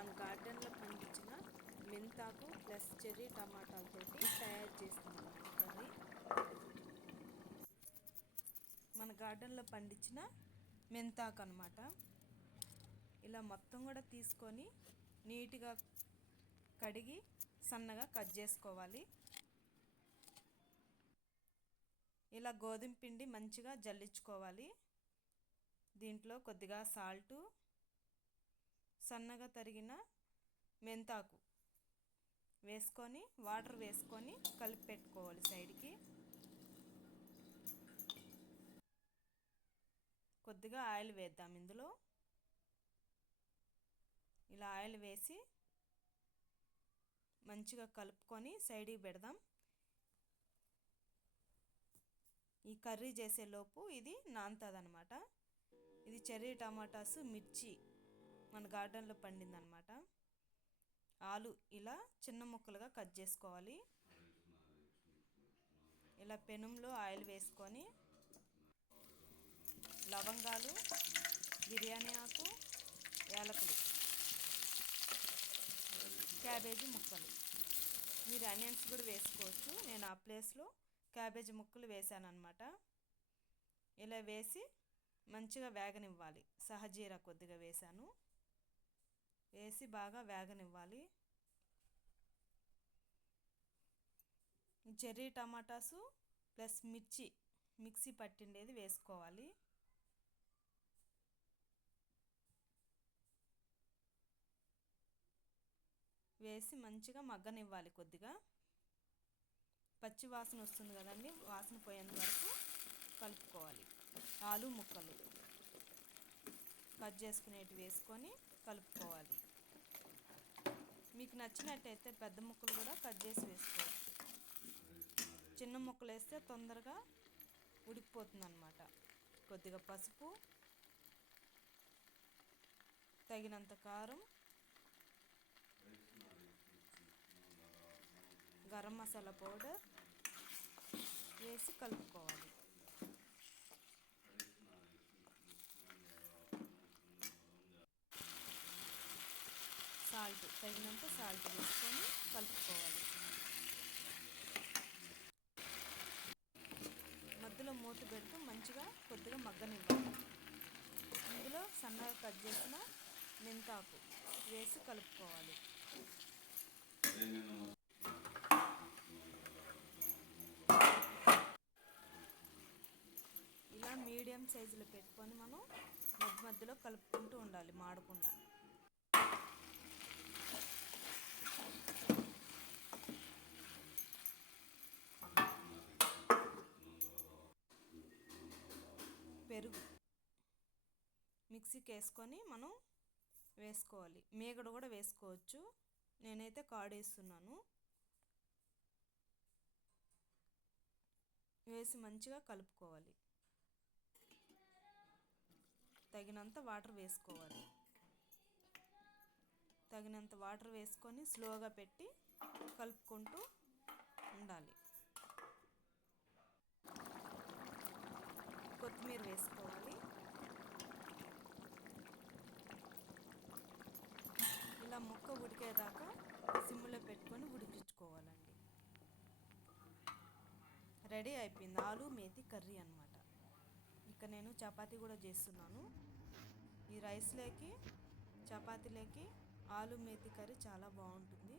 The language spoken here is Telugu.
మన గార్డెన్లో పండించిన మెంతాకు ప్లస్ చెర్రీ టమాటాలతో తయారు చేస్తున్నాం కర్రీ. మన గార్డెన్లో పండించిన మెంతాకు అనమాట ఇలా మొత్తం కూడా తీసుకొని నీట్గా కడిగి సన్నగా కట్ చేసుకోవాలి. ఇలా గోధుమ పిండి మంచిగా జల్లించుకోవాలి. దీంట్లో కొద్దిగా సాల్టు సన్నగా తరిగిన మెంతాకు వేసుకొని వాటర్ వేసుకొని కలిపి పెట్టుకోవాలి సైడ్కి. కొద్దిగా ఆయిల్ వేద్దాం ఇందులో. ఇలా ఆయిల్ వేసి మంచిగా కలుపుకొని సైడ్కి పెడదాం. ఈ కర్రీ చేసేలోపు ఇది నానుతుంది అనమాట ఇది చెర్రీ టమాటాస్ మిర్చి మన గార్డెన్లో పండిందనమాట ఆలు ఇలా చిన్న ముక్కలుగా కట్ చేసుకోవాలి. ఇలా పెనంలో ఆయిల్ వేసుకొని లవంగాలు బిర్యానీ ఆకు యాలకులు క్యాబేజీ ముక్కలు. మీరు ఆనియన్స్ కూడా వేసుకోవచ్చు. నేను ఆ ప్లేస్లో క్యాబేజీ ముక్కలు వేసాను అనమాట ఇలా వేసి మంచిగా వేగనివ్వాలి. సహజీరా కొద్దిగా వేసాను. వేసి బాగా వేగనివ్వాలి. చెర్రీ టమాటాసు ప్లస్ మిర్చి మిక్సీ పట్టిండేది వేసుకోవాలి. వేసి మంచిగా మగ్గనివ్వాలి కొద్దిగా. పచ్చి వాసన వస్తుంది కదండి వాసన పోయేంత వరకు కలుపుకోవాలి. ఆలు ముక్కలు. కట్ చేసుకునేవి వేసుకొని కలుపుకోవాలి. మీకు నచ్చినట్టయితే పెద్ద ముక్కలు కూడా కట్ చేసి వేసుకోవచ్చు. చిన్న ముక్కలు వేస్తే తొందరగా ఉడికిపోతుంది అనమాట కొద్దిగా పసుపు తగినంత కారం గరం మసాలా పౌడర్ వేసి కలుపుకోవాలి. సాల్ట్ తగినంత సాల్ట్ వేసుకొని కలుపుకోవాలి. మధ్యలో మూత పెడుతూ మంచిగా కొద్దిగా మగ్గనివ్వాలి. ఇందులో సన్నగా కట్ చేసిన మెంతాకు వేసి కలుపుకోవాలి. ఇలా మీడియం సైజులో పెట్టుకొని మనం మధ్య మధ్యలో కలుపుకుంటూ ఉండాలి మాడకుండా. పెరుగు మిక్సీకి వేసుకొని మనం వేసుకోవాలి. మేగడ కూడా వేసుకోవచ్చు. నేనైతే కాడేస్తున్నాను వేసి మంచిగా కలుపుకోవాలి. తగినంత వాటర్ వేసుకోవాలి. తగినంత వాటర్ వేసుకొని స్లోగా పెట్టి కలుపుకుంటూ ఉండాలి. వేసుకోవాలి ఇలా ముక్క ఉడికేదాకా సిమ్లో పెట్టుకొని ఉడికించుకోవాలండి. రెడీ అయిపోయింది. ఆలు మేతి కర్రీ అనమాట ఇక నేను చపాతీ కూడా చేస్తున్నాను. ఈ రైస్లోకి చపాతీలోకి ఆలు మేతి కర్రీ చాలా బాగుంటుంది.